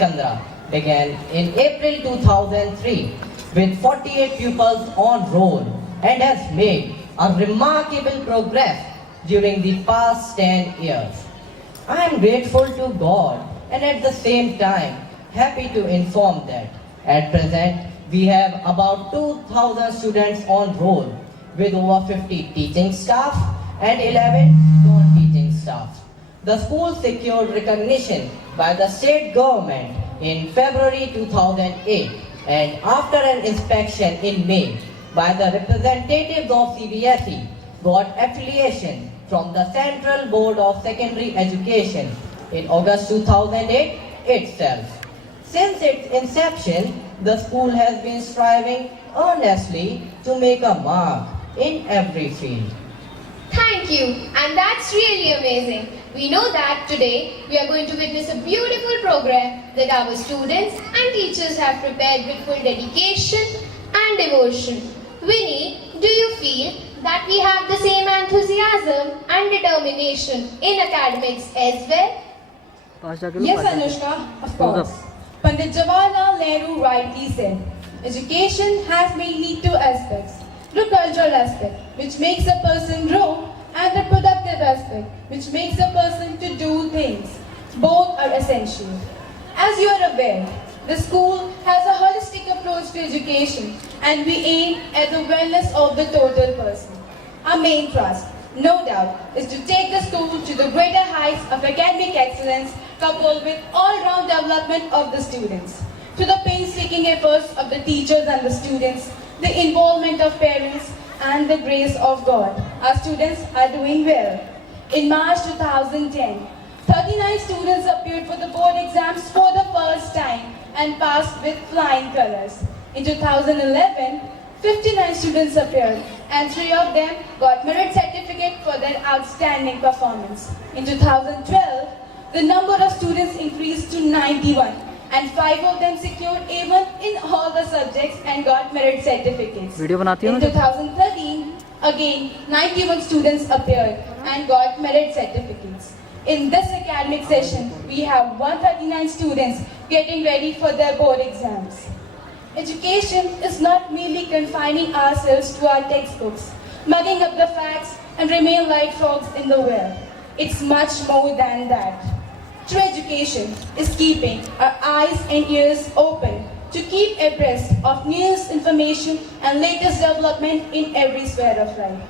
Chandra began in April 2003 with 48 pupils on roll and has made a remarkable progress during the past 10 years. I am grateful to God and at the same time happy to inform that at present we have about 2,000 students on roll with over 50 teaching staff and 11 non-teaching staff. The school secured recognition by the state government in February 2008 and after an inspection in May by the representatives of CBSE got affiliation from the Central Board of Secondary Education in August 2008 itself. Since its inception, the school has been striving earnestly to make a mark in every field. Thank you, and that's really amazing. We know that today we are going to witness a beautiful program that our students and teachers have prepared with full dedication and devotion. Winnie, do you feel that we have the same enthusiasm and determination in academics as well? Yes, Anushka, of course. Pandit Jawaharlal Nehru rightly said, education has mainly two aspects. The cultural aspect, which makes a person grow, and the productive aspect, which makes a person to do things. Both are essential. As you are aware, the school has a holistic approach to education and we aim at the wellness of the total person. Our main thrust, no doubt, is to take the school to the greater heights of academic excellence coupled with all-round development of the students. To the painstaking efforts of the teachers and the students, the involvement of parents and the grace of God, our students are doing well. In March 2010, 39 students appeared for the board exams for the first time and passed with flying colors. In 2011, 59 students appeared and 3 of them got merit certificate for their outstanding performance. In 2012, the number of students increased to 91 and 5 of them secured A1 in all the subjects and got merit certificates. In 2013, again 91 students appeared and got merit certificates. In this academic session, we have 139 students getting ready for their board exams. Education is not merely confining ourselves to our textbooks, mugging up the facts and remain like frogs in the well. It's much more than that. True education is keeping our eyes and ears open to keep abreast of news, information and latest development in every sphere of life.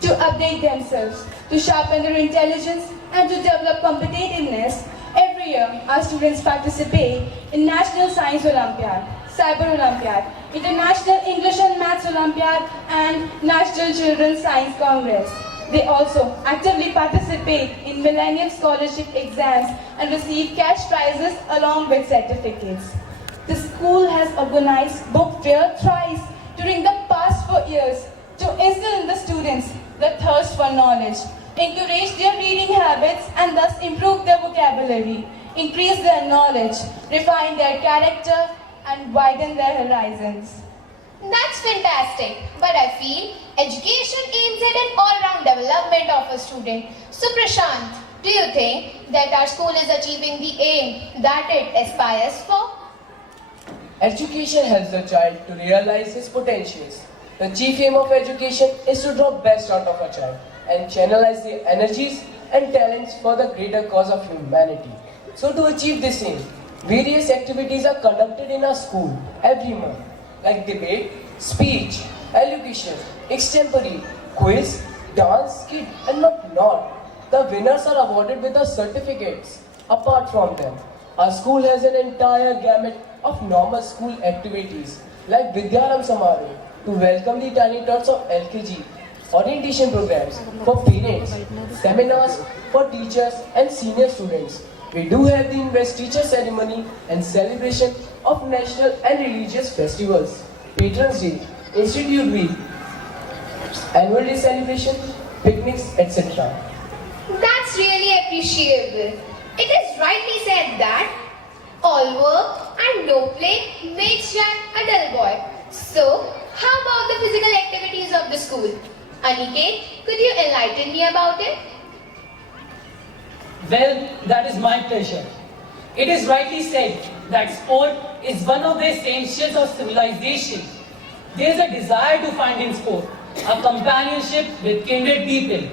To update themselves, to sharpen their intelligence and to develop competitiveness, every year our students participate in National Science Olympiad, Cyber Olympiad, International English and Maths Olympiad and National Children's Science Congress. They also actively participate in Millennium Scholarship exams and receive cash prizes along with certificates. The school has organized book fair thrice during the past 4 years to instill in the students the thirst for knowledge, encourage their reading habits and thus improve their vocabulary, increase their knowledge, refine their character and widen their horizons. That's fantastic, but I feel education aims at an all-round development of a student. So Prashant, do you think that our school is achieving the aim that it aspires for? Education helps the child to realize his potentials. The chief aim of education is to draw best out of a child and channelize their energies and talents for the greater cause of humanity. So to achieve this aim, various activities are conducted in our school every month, like debate, speech, elocution, extempore, quiz, dance, skit, and not. The winners are awarded with the certificates. Apart from them, our school has an entire gamut of normal school activities like Vidyaram Samaroh to welcome the tiny tots of LKG, orientation programs for parents, seminars for teachers and senior students. We do have the Invest Teacher ceremony and celebration of national and religious festivals, Patrons Day, Institute Week, Annual Day celebration, picnics, etc. That's really appreciable. It is rightly said that all work and no play makes Jack a dull boy. So, how about the physical activities of the school? Aniket, could you enlighten me about it? Well, that is my pleasure. It is rightly said that sport is one of the essentials of civilization. There is a desire to find in sport a companionship with kindred people.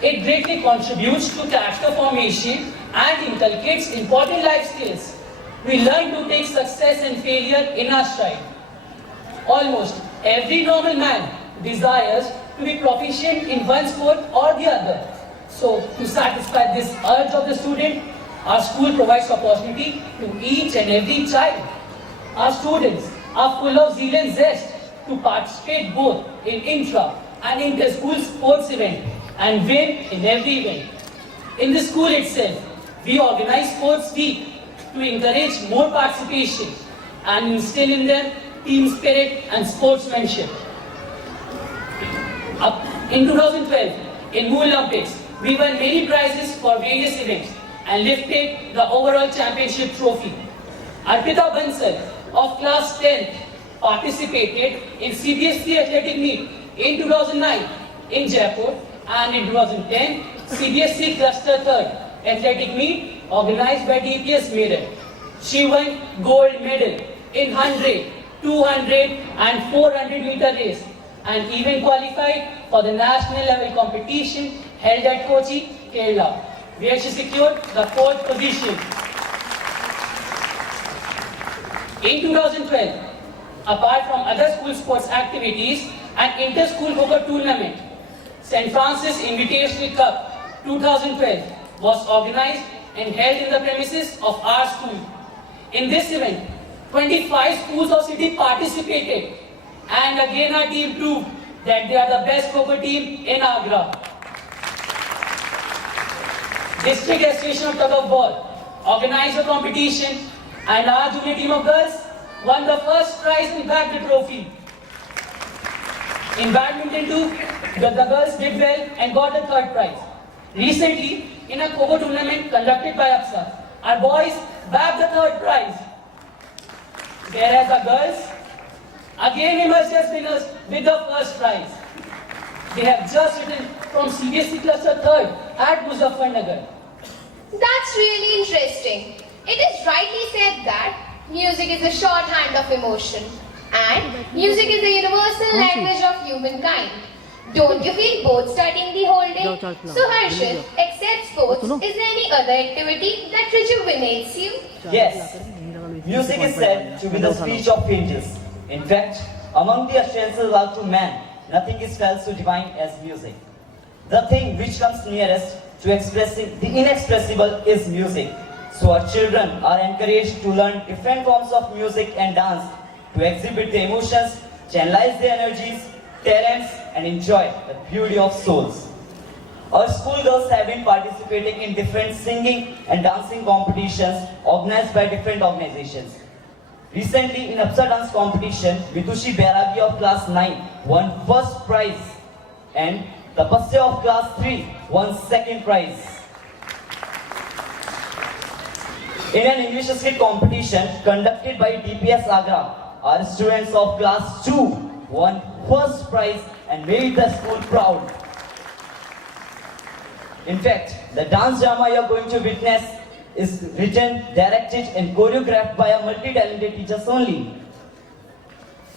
It greatly contributes to character formation and inculcates important life skills. We learn to take success and failure in our stride. Almost every normal man desires to be proficient in one sport or the other. So, to satisfy this urge of the student, our school provides opportunity to each and every child. Our students are full of zeal and zest to participate both in intra and inter-school sports event and win in every event. In the school itself, we organize sports week to encourage more participation and instill in them team spirit and sportsmanship. In 2012, in Moon Olympics, we won many prizes for various events and lifted the overall championship trophy. Arpita Bansal of class 10 participated in CBSE athletic meet in 2009 in Jaipur, and in 2010 CBSE cluster 3rd athletic meet organized by DPS Meerut. She won gold medal in 100, 200 and 400 meter race and even qualified for the national level competition held at Kochi, Kerala, where she secured the 4th position. In 2012, apart from other school sports activities, an inter-school poker tournament, St. Francis Invitational Cup 2012, was organized and held in the premises of our school. In this event, 25 schools of city participated, and again our team proved that they are the best poker team in Agra. District Association of Tug of War organized a competition, and our junior team of girls won the first prize and bagged the trophy. In badminton too, the girls did well and got the 3rd prize. Recently, in a Kho tournament conducted by APSA, our boys bagged the 3rd prize. Whereas the girls again emerged as winners with the 1st prize. They have just written from CBSE cluster 3rd at Muzaffarnagar. That's really interesting. It is rightly said that music is a shorthand of emotion, and music is the universal language of humankind. Don't you feel bored studying the whole day? So Harshit, except sports, is there any other activity that rejuvenates you? Yes, music is said to be the speech of angels. In fact, among the assurances allowed to man, nothing is felt so divine as music. The thing which comes nearest to expressing the inexpressible is music. So our children are encouraged to learn different forms of music and dance to exhibit their emotions, channelize their energies, talents, and enjoy the beauty of souls. Our schoolgirls have been participating in different singing and dancing competitions organized by different organizations. Recently, in APSA dance competition, Vitushi Bairagi of class 9 won 1st prize, and Tapasya of class 3 won 2nd prize. In an English skit competition conducted by DPS Agra, our students of class 2 won 1st prize and made the school proud. In fact, the dance drama you are going to witness is written, directed and choreographed by a multi-talented teachers only.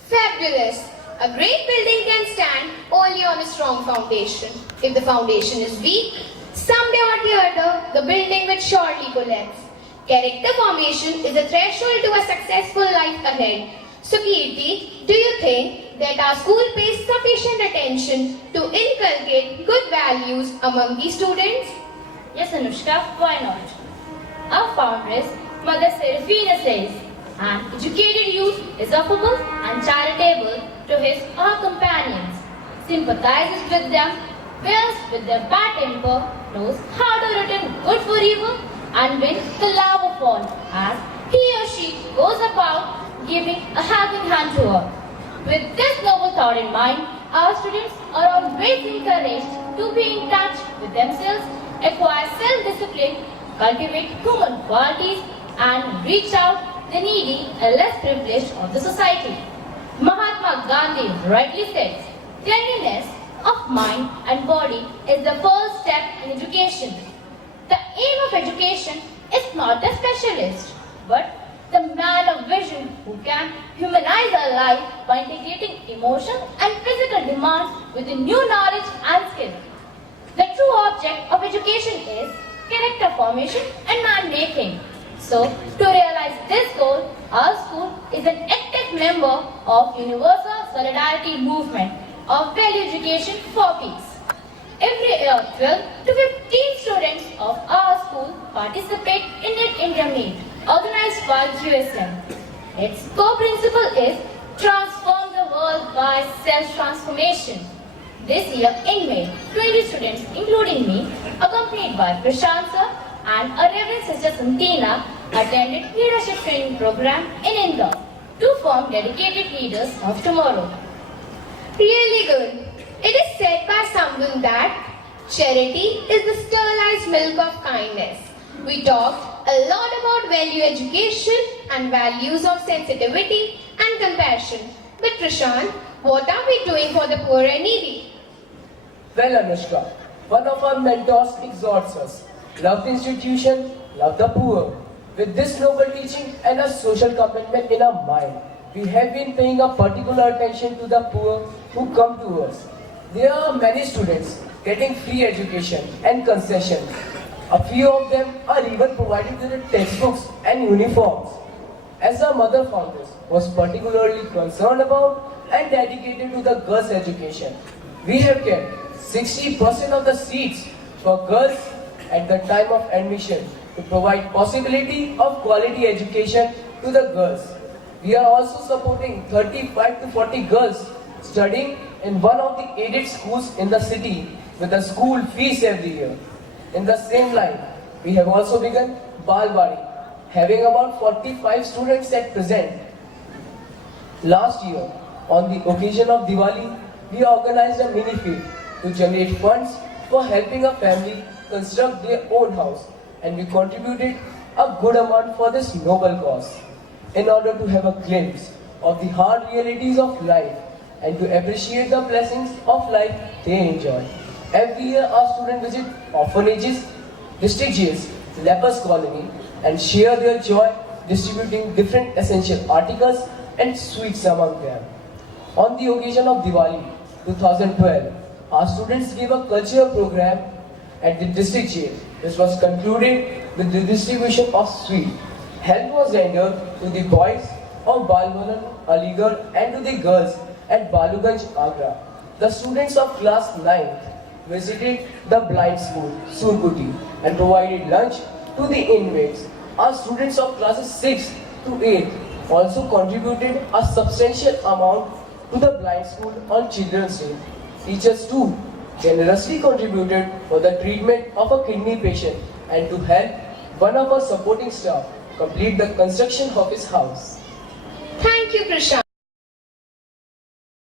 Fabulous! A great building can stand only on a strong foundation. If the foundation is weak, someday or the other, the building will surely collapse. Character formation is a threshold to a successful life ahead. So Kirti, do you think that our school pays sufficient attention to inculcate good values among the students? Yes, Anushka, why not? Our foundress, Mother Serafina says, an educated youth is affable and charitable to his or her companions, sympathizes with them, bears with their bad temper, knows how to return good for evil, and win the love of all, as he or she goes about giving a helping hand to her. With this noble thought in mind, our students are always encouraged to be in touch with themselves, acquire self-discipline, cultivate human qualities, and reach out the needy and less privileged of the society. Mahatma Gandhi rightly says, cleanliness of mind and body is the first step in education. The aim of education is not a specialist, but the man of vision who can humanize our life by integrating emotion and physical demands with the new knowledge and skill. The true object of education is character formation and man making. So, to realize this goal, our school is an active member of Universal Solidarity Movement of Value Education for Peace. Every year, 12 to 15 students of our school participate in Knit India Meet, organized by USM. Its core principle is transform the world by self-transformation. This year in May, 20 students, including me, accompanied by Prashant sir and a Reverend Sister Santina, attended leadership training program in Indore to form dedicated leaders of tomorrow. Really good. It is said by someone that charity is the sterilized milk of kindness. We talked a lot about value education and values of sensitivity and compassion. But Prashant, what are we doing for the poor and needy? Well, Anushka, one of our mentors exhorts us, love the institution, love the poor. With this noble teaching and a social commitment in our mind, we have been paying a particular attention to the poor who come to us. There are many students getting free education and concessions. A few of them are even provided with the textbooks and uniforms. As our mother founders was particularly concerned about and dedicated to the girls' education, we have kept 60% of the seats for girls at the time of admission to provide possibility of quality education to the girls. We are also supporting 35 to 40 girls studying in one of the aided schools in the city with a school fees every year. In the same line, we have also begun Balbari, having about 45 students at present. Last year, on the occasion of Diwali, we organized a mini feed to generate funds for helping a family construct their own house, and we contributed a good amount for this noble cause. In order to have a glimpse of the hard realities of life and to appreciate the blessings of life they enjoy. Every year our students visit orphanages, district jails, lepers colony and share their joy distributing different essential articles and sweets among them. On the occasion of Diwali 2012, our students gave a cultural program at the district jail. This was concluded with the distribution of sweets. Help was rendered to the boys of Balbalan, Aligarh and to the girls at Baluganj, Agra. The students of class 9th visited the blind school, Surguti, and provided lunch to the inmates. Our students of classes 6 to 8 also contributed a substantial amount to the blind school on Children's Day. Teachers too generously contributed for the treatment of a kidney patient and to help one of our supporting staff complete the construction of his house. Thank you, Prashant.